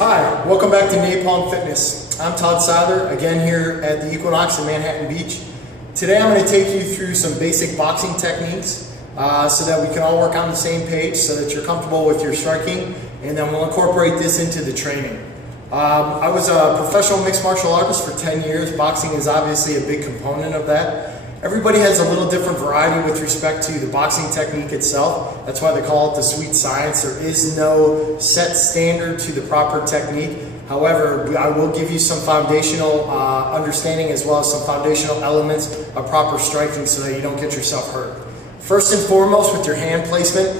Hi, welcome back to Napalm Fitness. I'm Todd Sather, again here at the Equinox in Manhattan Beach. Today I'm going to take you through some basic boxing techniques so that we can all work on the same page so that you're comfortable with your striking, and then we'll incorporate this into the training. I was a professional mixed martial artist for 10 years. Boxing is obviously a big component of that. Everybody has a little different variety with respect to the boxing technique itself. That's why they call it the sweet science. There is no set standard to the proper technique. However, I will give you some foundational understanding as well as some foundational elements of proper striking so that you don't get yourself hurt. First and foremost, with your hand placement,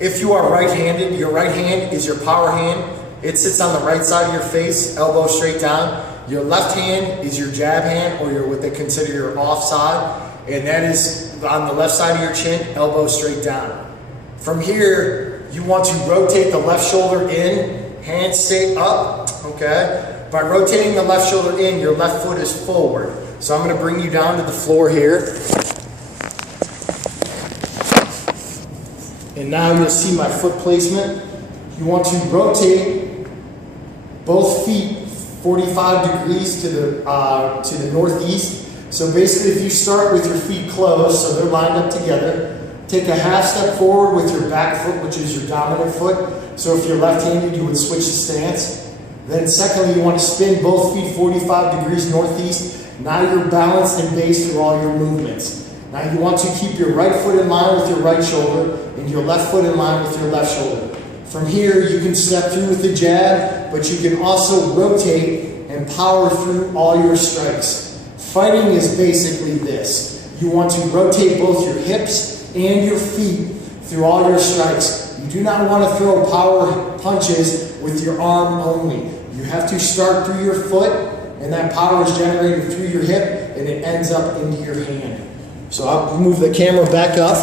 if you are right-handed, your right hand is your power hand. It sits on the right side of your face, elbow straight down. Your left hand is your jab hand, or what they consider your offside, and that is on the left side of your chin, elbow straight down. From here, you want to rotate the left shoulder in, hands stay up, okay? By rotating the left shoulder in, your left foot is forward. So I'm going to bring you down to the floor here. And now you'll see my foot placement. You want to rotate both feet 45 degrees to the northeast. So basically, if you start with your feet closed, so they're lined up together, take a half step forward with your back foot, which is your dominant foot. So if you're left-handed, you would switch the stance. Then secondly, you want to spin both feet 45 degrees northeast. Now you're balanced and based through all your movements. Now you want to keep your right foot in line with your right shoulder and your left foot in line with your left shoulder. From here, you can step through with the jab, but you can also rotate and power through all your strikes. Fighting is basically this. You want to rotate both your hips and your feet through all your strikes. You do not want to throw power punches with your arm only. You have to start through your foot, and that power is generated through your hip, and it ends up into your hand. So I'll move the camera back up.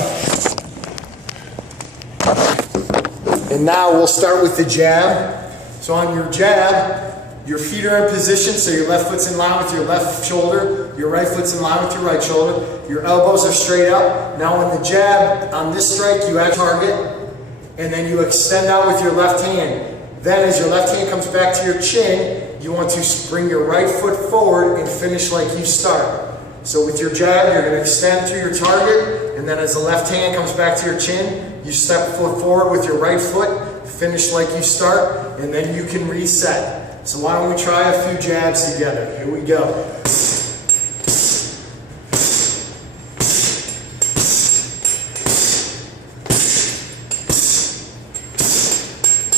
And now we'll start with the jab. So on your jab, your feet are in position, so your left foot's in line with your left shoulder, your right foot's in line with your right shoulder, your elbows are straight up. Now on the jab, on this strike, you add target, and then you extend out with your left hand. Then as your left hand comes back to your chin, you want to bring your right foot forward and finish like you start. So with your jab, you're going to extend through your target, and then as the left hand comes back to your chin, you step foot forward with your right foot, finish like you start, and then you can reset. So why don't we try a few jabs together? Here we go.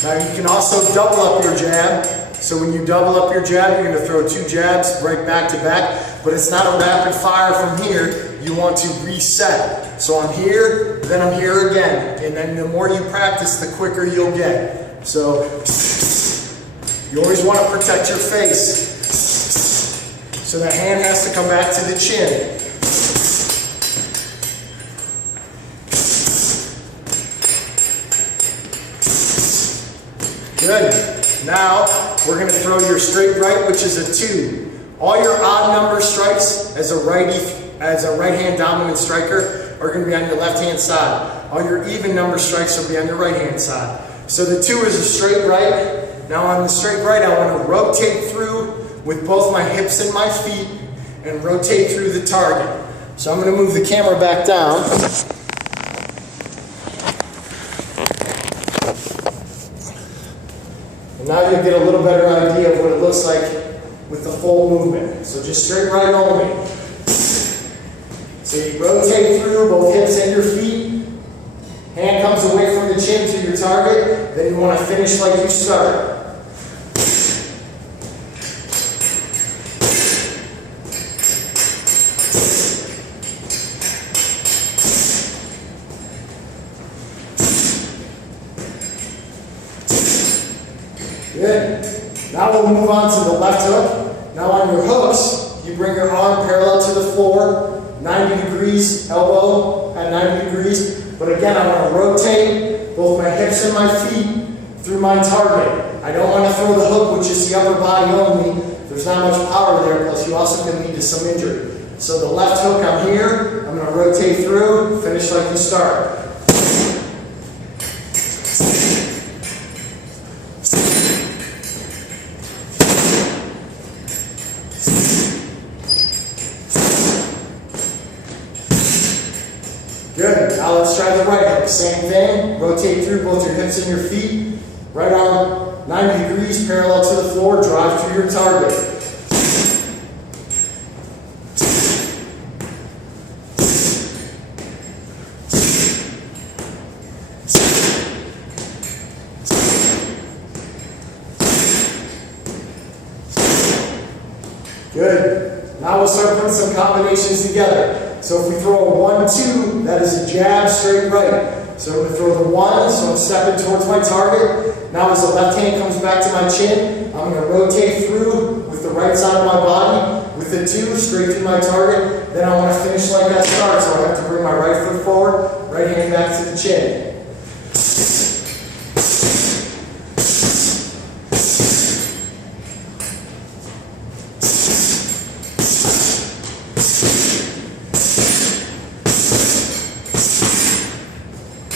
Now you can also double up your jab. So when you double up your jab, you're going to throw two jabs right back to back, but it's not a rapid fire from here. You want to reset. So I'm here, then I'm here again. And then the more you practice, the quicker you'll get. So you always want to protect your face. So the hand has to come back to the chin. Good. Now we're going to throw your straight right, which is a 2. All your odd number strikes as a right-hand dominant striker are going to be on your left-hand side. All your even number strikes will be on your right-hand side. So the 2 is a straight right. Now on the straight right, I want to rotate through with both my hips and my feet and rotate through the target. So I'm going to move the camera back down. And now you'll get a little better idea of what it looks like with the full movement. So just straight right only. So you rotate through both hips and your feet. Hand comes away from the chin to your target. Then you want to finish like you start. Good. Now we'll move on to the left hook. Now on your hooks, you bring your arm parallel to the floor, 90 degrees, elbow at 90 degrees. But again, I want to rotate both my hips and my feet through my target. I don't want to throw the hook, which is the upper body only. There's not much power there, plus you also can lead to some injury. So the left hook, I'm here. I'm going to rotate through, finish like you start. Good. Now let's try the right hook. Same thing. Rotate through both your hips and your feet. Right arm 90 degrees, parallel to the floor. Drive through your target. Good. Now we'll start putting some combinations together. So if we throw a 1-2, that is a jab straight right. So I'm going to throw the 1, so I'm stepping towards my target. Now as the left hand comes back to my chin, I'm going to rotate through with the right side of my body. With the 2, straight through my target. Then I want to finish like I start, so I have to bring my right foot forward, right hand back to the chin.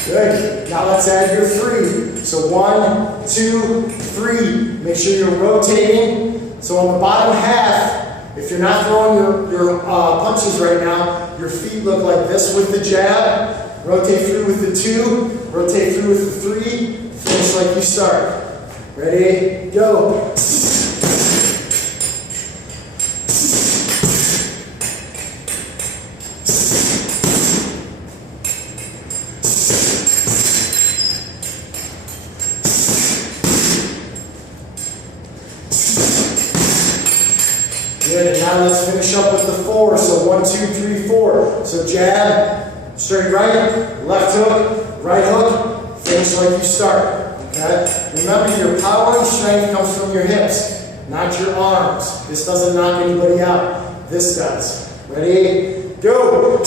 Good. Now let's add your 3. So 1, 2, 3. Make sure you're rotating. So on the bottom half, if you're not throwing your punches right now, your feet look like this with the jab. Rotate through with the 2. Rotate through with the 3. Finish like you start. Ready? Go. Good, and now let's finish up with the 4. So 1, 2, 3, 4. So jab, straight right, left hook, right hook, finish like you start. Okay? Remember, your power and strength comes from your hips, not your arms. This doesn't knock anybody out. This does. Ready? Go!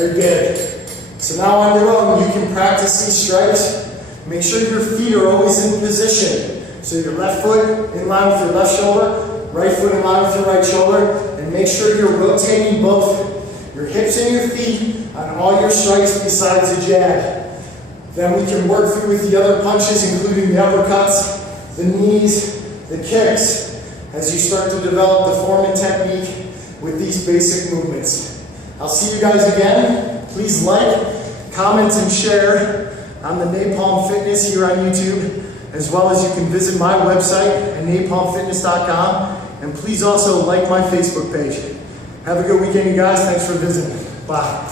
Very good. So now on your own, you can practice these strikes. Make sure your feet are always in position. So your left foot in line with your left shoulder, right foot in line with your right shoulder, and make sure you're rotating both your hips and your feet on all your strikes besides the jab. Then we can work through with the other punches, including the uppercuts, the knees, the kicks, as you start to develop the form and technique with these basic movements. I'll see you guys again. Please like, comment, and share on the Napalm Fitness here on YouTube, as well as you can visit my website at napalmfitness.com, and please also like my Facebook page. Have a good weekend, you guys. Thanks for visiting. Bye.